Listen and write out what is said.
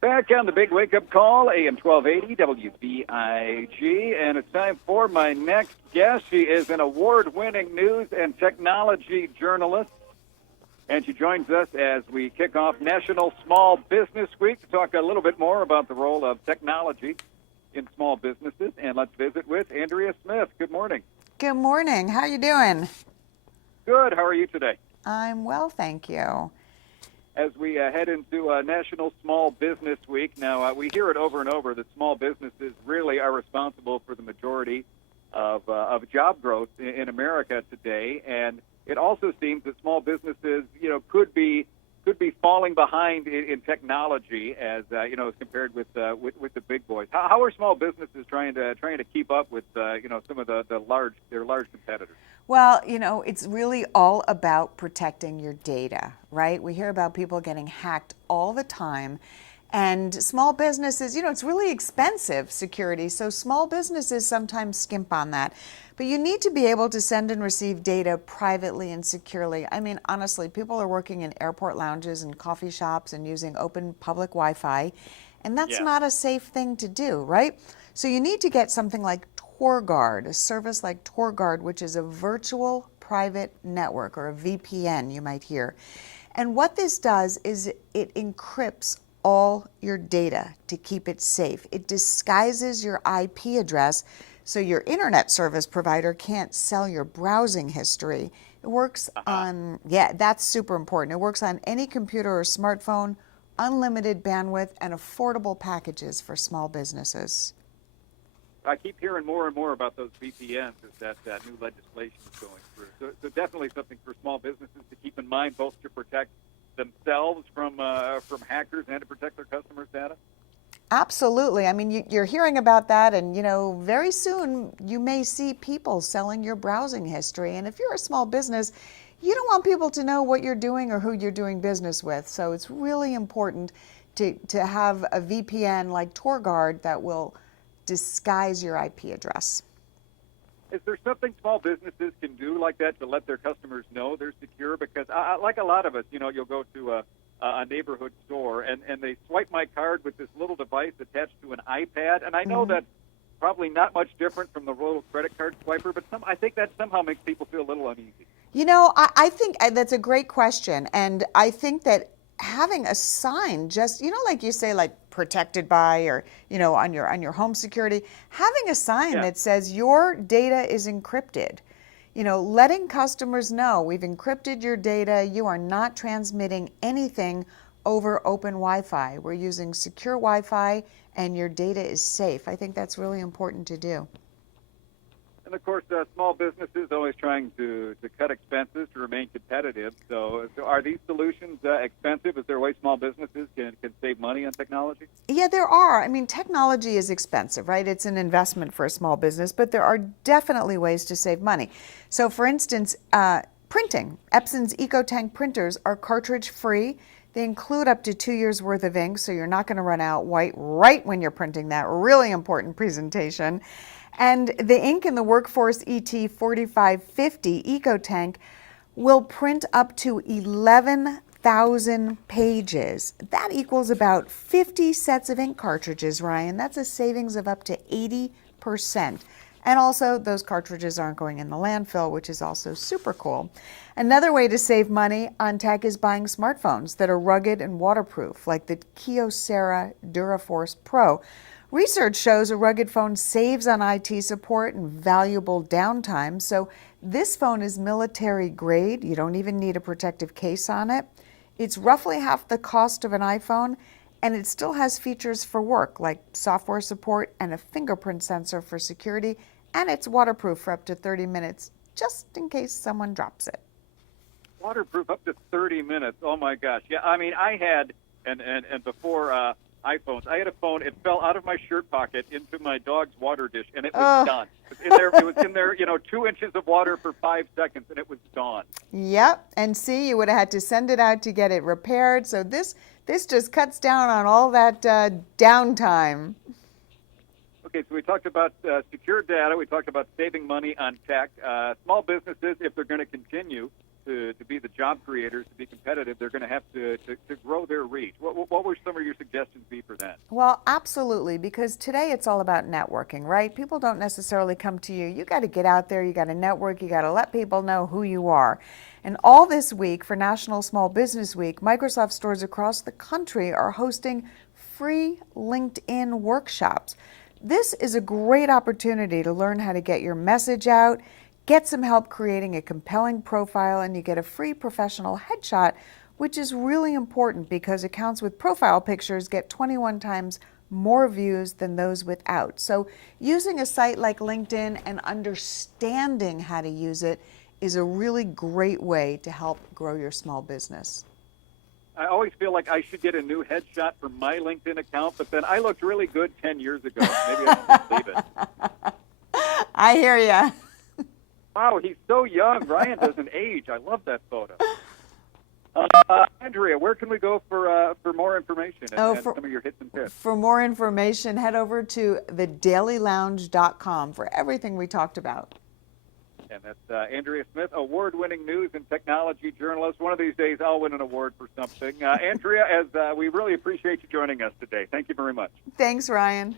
Back on the Big Wake Up Call, AM 1280, WBIG, and it's time for my next guest. She is an award-winning news and technology journalist, and she joins us as we kick off National Small Business Week to talk a little bit more about the role of technology in small businesses. And let's visit with Andrea Smith. Good morning. Good morning. How are you doing? Good. How are you today? I'm well, thank you. As we head into National Small Business Week, now we hear it over and over that small businesses really are responsible for the majority of job growth in America today, and it also seems that small businesses, could be falling behind in technology as as compared with the big boys. How are small businesses trying to keep up with some of their large competitors? Well, it's really all about protecting your data, right? We hear about people getting hacked all the time. And small businesses, it's really expensive security. So small businesses sometimes skimp on that. But you need to be able to send and receive data privately and securely. I mean, honestly, people are working in airport lounges and coffee shops and using open public Wi-Fi. And that's not a safe thing to do, right? So you need to get something like TorGuard, a service like TorGuard, which is a virtual private network, or a VPN, you might hear. And what this does is it encrypts all your data to keep it safe. It disguises your IP address so your internet service provider can't sell your browsing history. It works on, that's super important. It works on any computer or smartphone, unlimited bandwidth, and affordable packages for small businesses. I keep hearing more and more about those VPNs as that new legislation is going through. So definitely something for small businesses to keep in mind, both to protect themselves from hackers and to protect their customers' data. Absolutely. I mean, you're hearing about that, and very soon you may see people selling your browsing history. And if you're a small business, you don't want people to know what you're doing or who you're doing business with. So it's really important to have a VPN like TorGuard that will disguise your IP address. Is there something small businesses can do like that to let their customers know they're secure? Because like a lot of us, you'll go to a neighborhood store and they swipe my card with this little device attached to an iPad. And I know that's probably not much different from the little credit card swiper, but I think that somehow makes people feel a little uneasy. I think that's a great question. And I think that having a sign, just like you say, like protected by, or on your home security, having a sign that says your data is encrypted, letting customers know we've encrypted your data, you are not transmitting anything over open Wi-Fi, we're using secure Wi-Fi, and your data is safe. I think that's really important to do. And of course, small businesses always trying to cut expenses to remain competitive. So are these solutions expensive? Is there a way small businesses can save money on technology? Yeah, there are. I mean, technology is expensive, right? It's an investment for a small business, but there are definitely ways to save money. So for instance, printing. Epson's EcoTank printers are cartridge free. They include up to 2 years worth of ink, so you're not going to run out right when you're printing that really important presentation. And the ink in the Workforce ET 4550 EcoTank will print up to 11,000 pages. That equals about 50 sets of ink cartridges, Ryan. That's a savings of up to 80%. And also, those cartridges aren't going in the landfill, which is also super cool. Another way to save money on tech is buying smartphones that are rugged and waterproof, like the Kyocera DuraForce Pro. Research shows a rugged phone saves on IT support and valuable downtime. So this phone is military grade. You don't even need a protective case on it. It's roughly half the cost of an iPhone, and it still has features for work like software support and a fingerprint sensor for security, and it's waterproof for up to 30 minutes, just in case someone drops it. Waterproof up to 30 minutes. Oh my gosh. Yeah, I mean, I had, and before iPhones, I had a phone. It fell out of my shirt pocket into my dog's water dish, and it was done. It was in there, 2 inches of water for 5 seconds, and it was gone. Yep, and see, you would have had to send it out to get it repaired. So this just cuts down on all that downtime. Okay, so we talked about secure data. We talked about saving money on tech. Small businesses, if they're going to continue to be the job creators, to be competitive, they're going to have to grow their reach. What would some of your suggestions be for that? Well, absolutely, because today it's all about networking, right? People don't necessarily come to you. You got to get out there, you got to network, you got to let people know who you are. And all this week for National Small Business Week, Microsoft stores across the country are hosting free LinkedIn workshops. This is a great opportunity to learn how to get your message out, get some help creating a compelling profile, and you get a free professional headshot, which is really important because accounts with profile pictures get 21 times more views than those without. So using a site like LinkedIn and understanding how to use it is a really great way to help grow your small business. I always feel like I should get a new headshot for my LinkedIn account, but then I looked really good 10 years ago. Maybe I should just leave it. I hear ya. Wow, he's so young. Ryan doesn't age. I love that photo. Andrea, where can we go for more information and some of your hits and tips? For more information, head over to thedailylounge.com for everything we talked about. And that's Andrea Smith, award-winning news and technology journalist. One of these days, I'll win an award for something. Andrea, as we really appreciate you joining us today. Thank you very much. Thanks, Ryan.